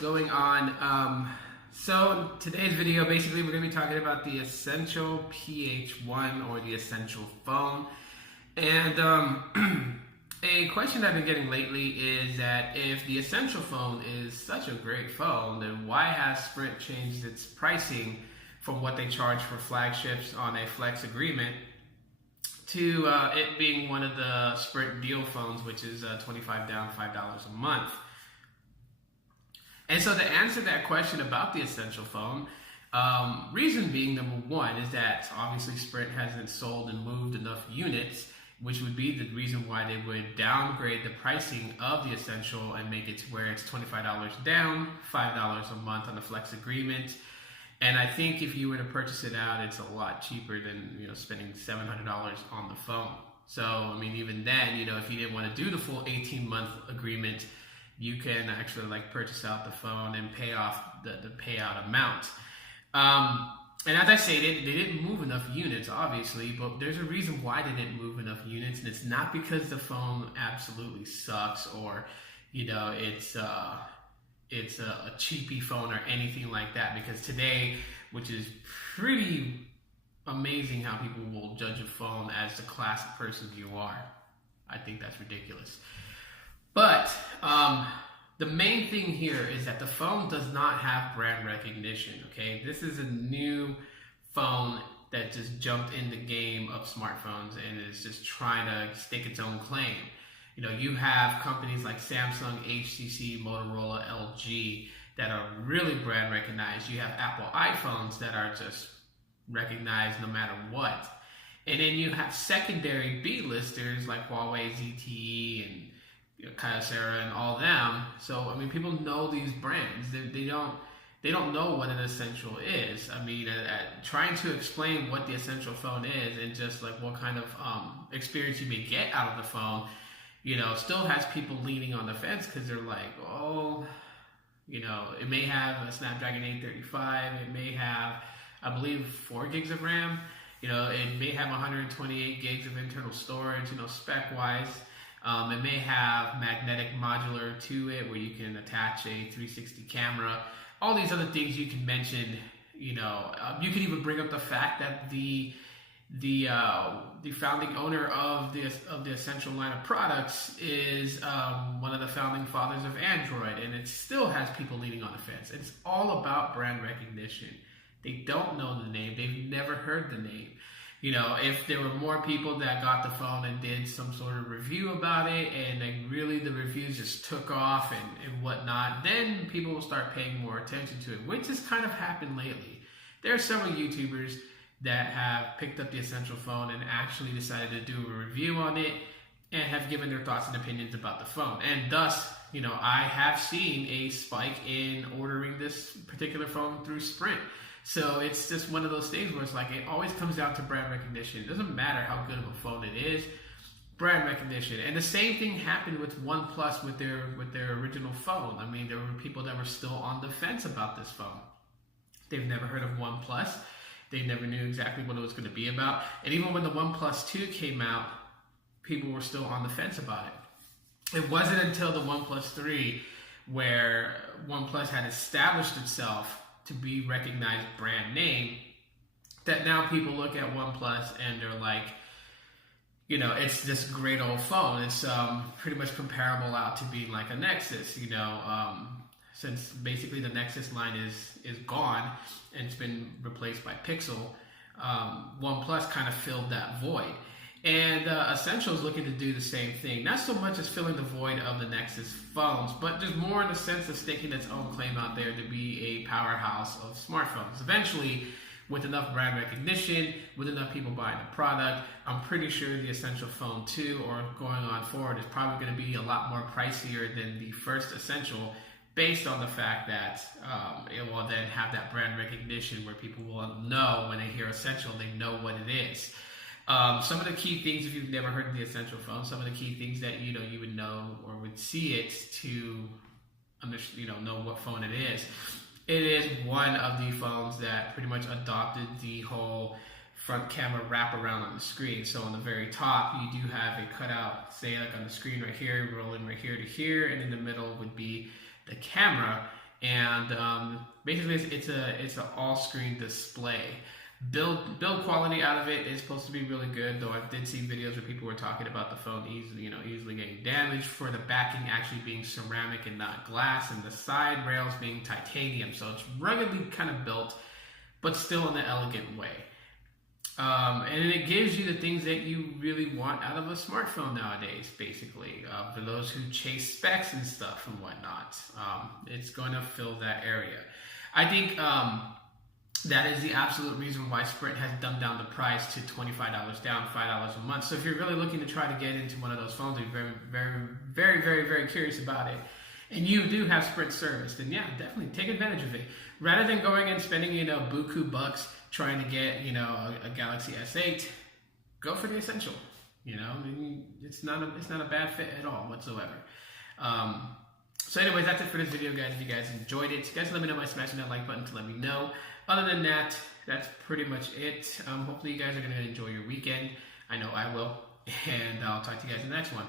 going on? So today's video, basically we're going to be talking about the Essential PH1 or the Essential phone. And a question I've been getting lately is that if the Essential phone is such a great phone, then why has Sprint changed its pricing from what they charge for flagships on a flex agreement to it being one of the Sprint deal phones, which is $25 down, $5 a month. And so to answer that question about the Essential phone, reason being, number one, is that obviously Sprint hasn't sold and moved enough units, which would be the reason why they would downgrade the pricing of the Essential and make it to where it's $25 down, $5 a month on the flex agreement. And I think if you were to purchase it out, it's a lot cheaper than, spending $700 on the phone. So, I mean, even then, if you didn't want to do the full 18-month agreement, you can actually purchase out the phone and pay off the payout amount. And as I say, they didn't move enough units, obviously, but there's a reason why they didn't move enough units, and it's not because the phone absolutely sucks or, it's a cheapy phone or anything like that, because today, which is pretty amazing how people will judge a phone as the classic person you are. I think that's ridiculous. But the main thing here is that the phone does not have brand recognition, okay? This is a new phone that just jumped in the game of smartphones and is just trying to stake its own claim. You have companies like Samsung, HTC, Motorola, LG that are really brand recognized. You have Apple iPhones that are just recognized no matter what. And then you have secondary B-listers like Huawei, ZTE, and Kyocera and all them. So, I mean, people know these brands. They don't know what an Essential is. I mean, trying to explain what the Essential phone is and just what kind of experience you may get out of the phone, still has people leaning on the fence because they're like, oh, it may have a Snapdragon 835. It may have, I believe, 4 gigs of RAM. It may have 128 gigs of internal storage, spec-wise. It may have magnetic modular to it where you can attach a 360 camera. All these other things you can mention. You can even bring up the fact that the founding owner of the Essential line of products is one of the founding fathers of Android, and it still has people leaning on the fence. It's all about brand recognition. They don't know the name. They've never heard the name. If there were more people that got the phone and did some sort of review about it, and the reviews just took off and whatnot, then people will start paying more attention to it, which has kind of happened lately. There are several YouTubers that have picked up the Essential phone and actually decided to do a review on it and have given their thoughts and opinions about the phone. And thus, I have seen a spike in ordering this particular phone through Sprint. So it's just one of those things where it's it always comes down to brand recognition. It doesn't matter how good of a phone it is, brand recognition. And the same thing happened with OnePlus with their original phone. I mean, there were people that were still on the fence about this phone. They've never heard of OnePlus. They never knew exactly what it was going to be about. And even when the OnePlus 2 came out, people were still on the fence about it. It wasn't until the OnePlus 3 where OnePlus had established itself to be recognized brand name that now people look at OnePlus and they're like, it's this great old phone. It's pretty much comparable out to being like a Nexus, since basically the Nexus line is gone and it's been replaced by Pixel. OnePlus kind of filled that void. And Essential is looking to do the same thing. Not so much as filling the void of the Nexus phones, but just more in the sense of staking its own claim out there to be a powerhouse of smartphones. Eventually, with enough brand recognition, with enough people buying the product, I'm pretty sure the Essential phone 2 or going on forward is probably going to be a lot more pricier than the first Essential, based on the fact that it will then have that brand recognition where people will know when they hear Essential, they know what it is. Some of the key things, if you've never heard of the Essential phone, some of the key things that you would know or would see it to know what phone it is. It is one of the phones that pretty much adopted the whole front camera wraparound on the screen. So on the very top, you do have a cutout, say on the screen right here, rolling right here to here, and in the middle would be the camera. and basically it's an all-screen display. Build quality out of it is supposed to be really good, though I did see videos where people were talking about the phone easily getting damaged for the backing actually being ceramic and not glass, and the side rails being titanium, so it's ruggedly kind of built, but still in an elegant way. And it gives you the things that you really want out of a smartphone nowadays, basically. For those who chase specs and stuff and whatnot, it's going to fill that area. I think that is the absolute reason why Sprint has dumbed down the price to $25 down, $5 a month. So if you're really looking to try to get into one of those phones, and you're very curious about it, and you do have Sprint service, then yeah, definitely take advantage of it. Rather than going and spending, buku bucks trying to get, a Galaxy S8, go for the Essential. It's not a bad fit at all whatsoever. So anyways, that's it for this video, guys. If you guys enjoyed it, guys, let me know by smashing that like button to let me know. Other than that, that's pretty much it. Hopefully you guys are going to enjoy your weekend. I know I will. And I'll talk to you guys in the next one.